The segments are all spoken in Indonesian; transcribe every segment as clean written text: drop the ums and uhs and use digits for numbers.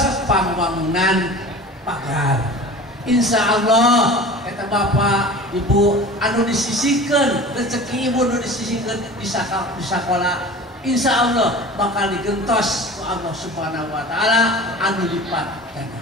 ngantos pangwangunan pagar. Insya Allah kata bapak ibu anu disisihkan rezeki ibu anu disisihkan di sekolah insya Allah bakal digentos ku Allah subhanahu wa ta'ala anu lipat ganda.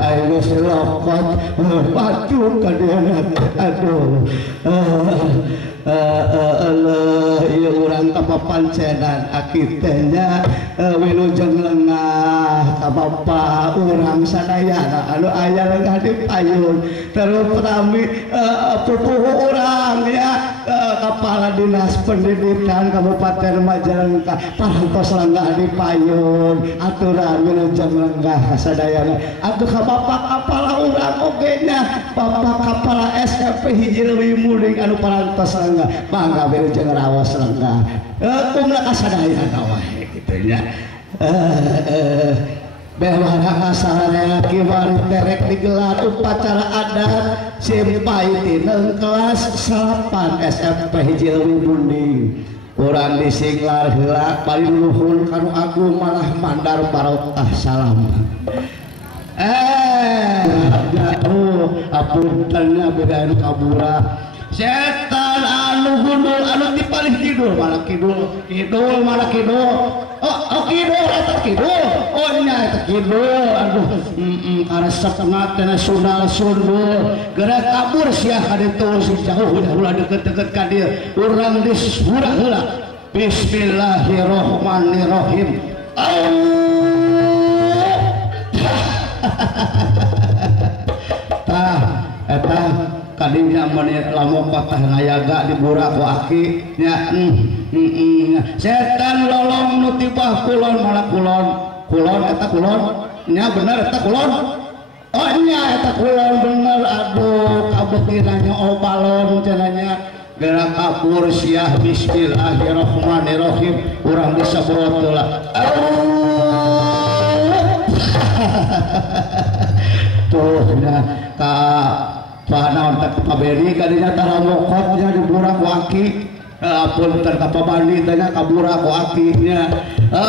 ayo selokot batu kadena aduh Allah ieu urang kapapancenan akitenya wilujeng lengah ka bapa urang sadayana anu aya lengah di payun terus prami pupuh urang ya kepala dinas pendidikan Kabupaten Majalengka parantos lenggah di payun aturan wilujeng lenggah kasadayana atuh ka bapa kapala urang oge nya bapa kapala SMP hiji leuwih muling anu parantos lenggah mangga wilujeng raos lenggah kumna kasadayana wae kitu nya bewara sarana kiwari terek digelar upacara adat simpai tineng kelas 8 SMP hiji leuwih munding urang disinglar heula bari nuhun kanu agung malah mandar barokah salam apuntenna beda anu kabura setan anu gundul anu ti paling kidul malah kidul malah kidul oh kidul eta kidul oh nya eta kidul aduh karesepna teh sundal sundul geura kabur sia ka ditu si jauh ulah deket-deket ka dieu urang disura heula bismillahirrahmanirrahim eta kadinya meni lamun patah ngayaga dibura ku aki nya setan lolong nu tibah kulon malah kulon eta kulon nya bener eta kulon oh nya eta kulon bener aduh kabeutiranya balon cenanya gerak kabur siah bismillahirrahmanirrahim urang disabroot heula tuh nya ka panaon teh paberi kadinya tara mokotnya diburak waki apun teh kapabandi teh kaburak wakinya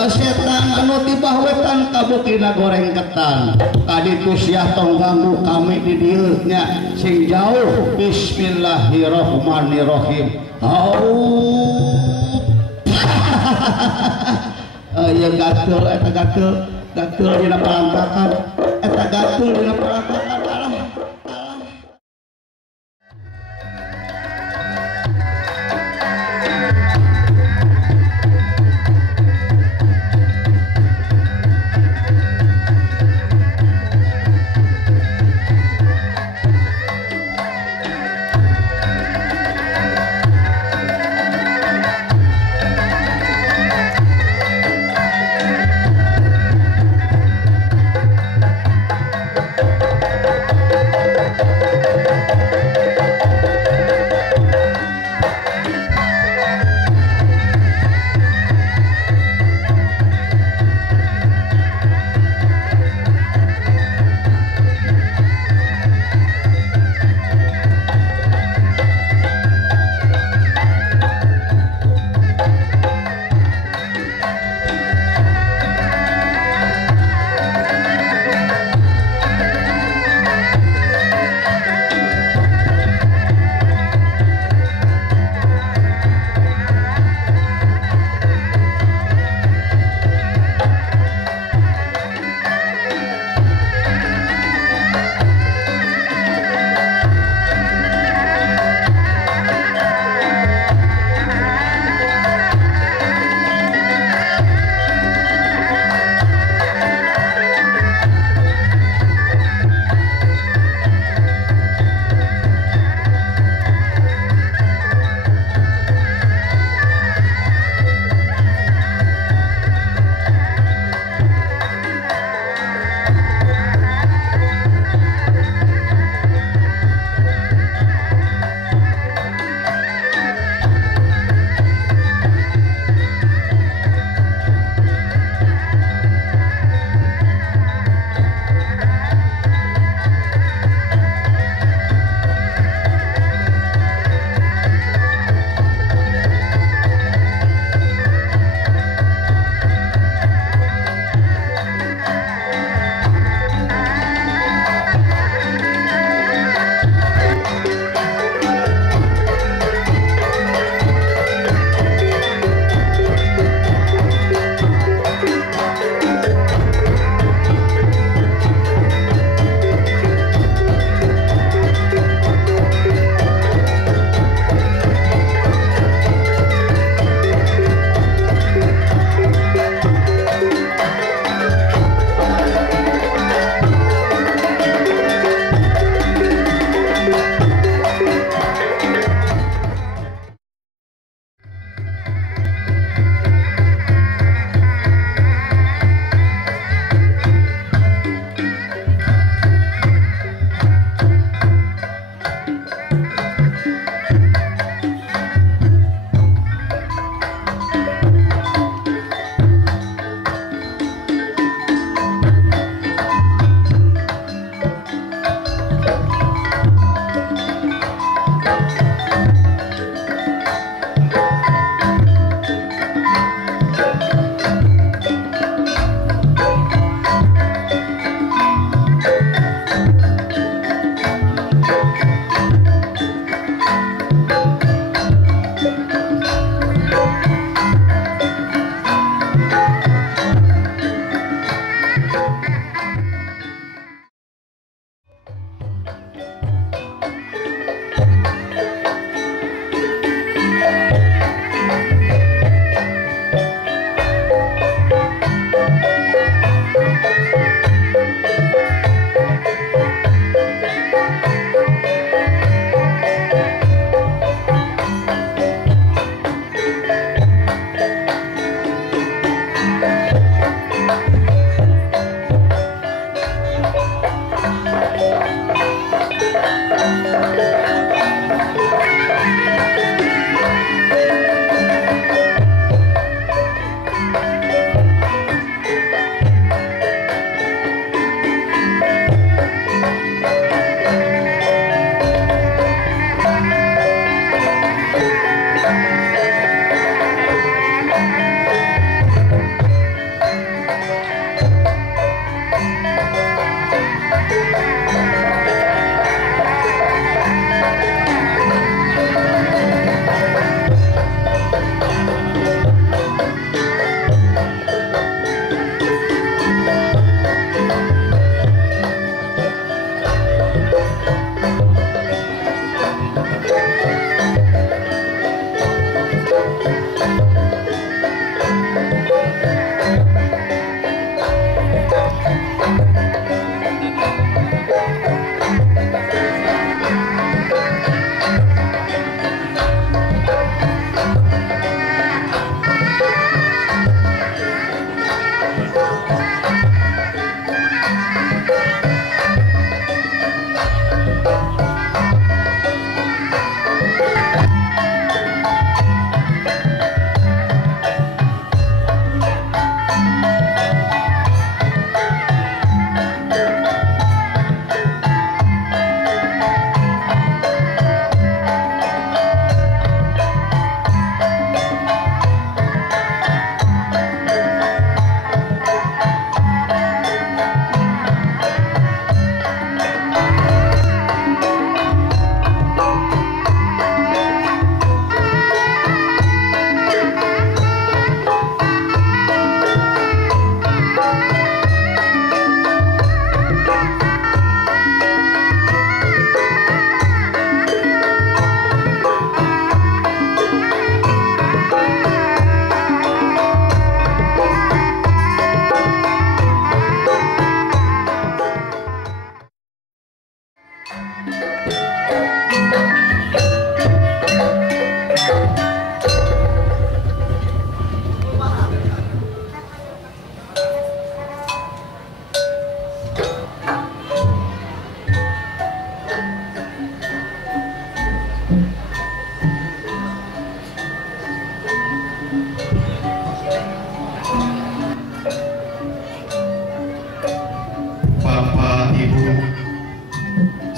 setan anu tibah wetan kabukina goreng ketan kaditu siah tong ganggu kami di dieu nya sing jauh bismillahirrahmanirrahim ya gatul eta gatul dina perantakan eta gatul dina perantakan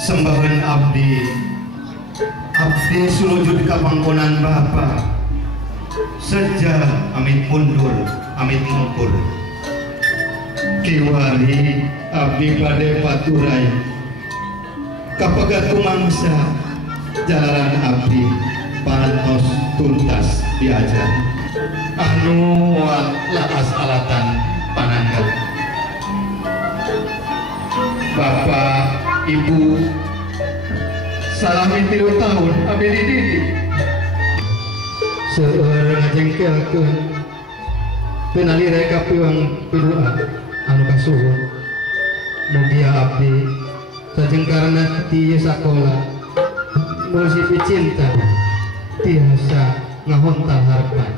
Sembahan abdi sulujud ka panggonan Bapa saja amit mundur amit mungkur kiwari abdi bade paturai kapagat kumangsa jalaran abdi parantos tuntas diajar anu laas alatan pananggal Bapak Ibu salami 3 tahun abdi dididik seueur ngajengkelkeun teu nalire ka piwang pidua anu kasuhun mugia abdi sajengkarna ti sakola musipi cinta tiasa ngahontal harapan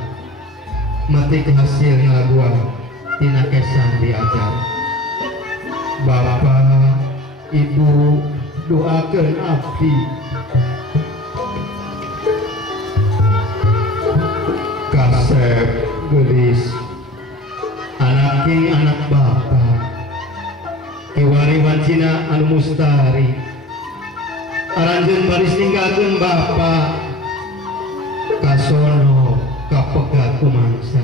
mati hasil ngalaguan tina kesan diajar Bapak Ibu doakan abdi kasep gelis anak Bapa kiwari wancina anu mustari aranjeun baris ninggalkeun Bapa kasono kapegat kumangsa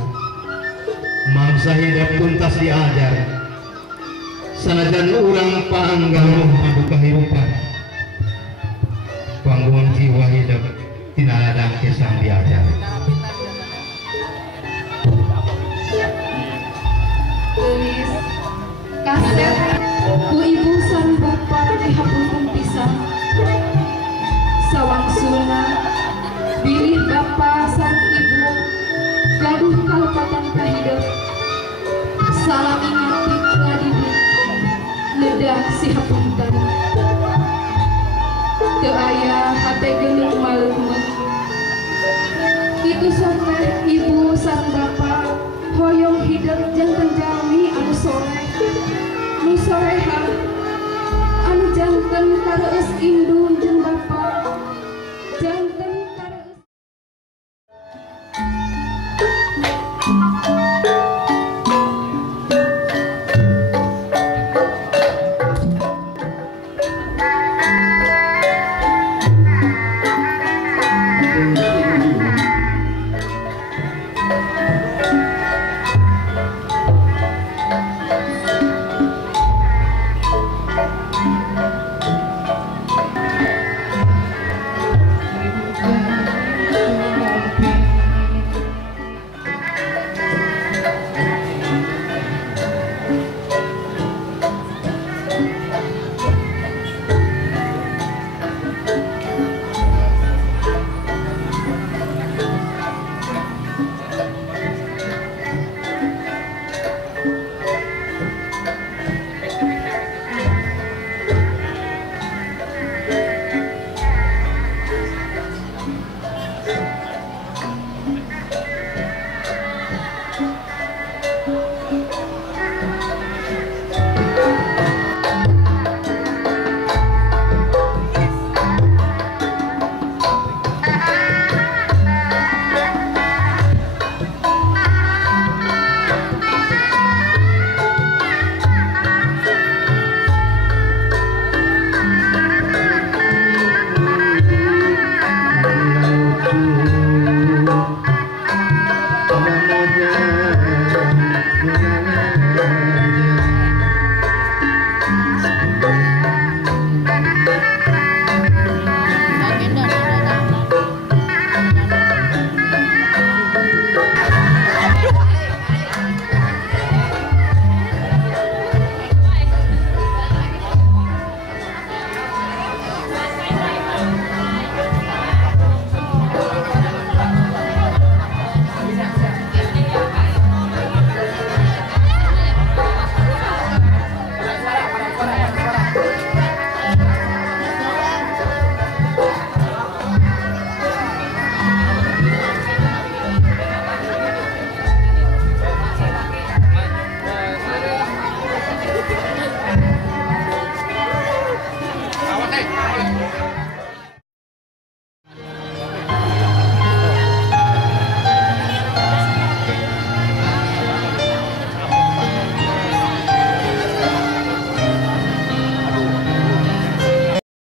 mangsa hidup tuntas diajar sanajan urang panggalung adu kahirupan panggung jiwa hidup tina ladang kesang diajar tulis kasep ku ibu sang bapa dihapunten pisang sawangsuna bilih bapa sang ibu gaduh kalepatan kahidup salami ngati ngadidik ledah si hapunten teu aya hate geuleuh maleumeut kitu sore ibu sang bapa hoyong hidup janten jalmi anu soleh nu soleha anu janten kareueus indung jeung bapa janten kareueus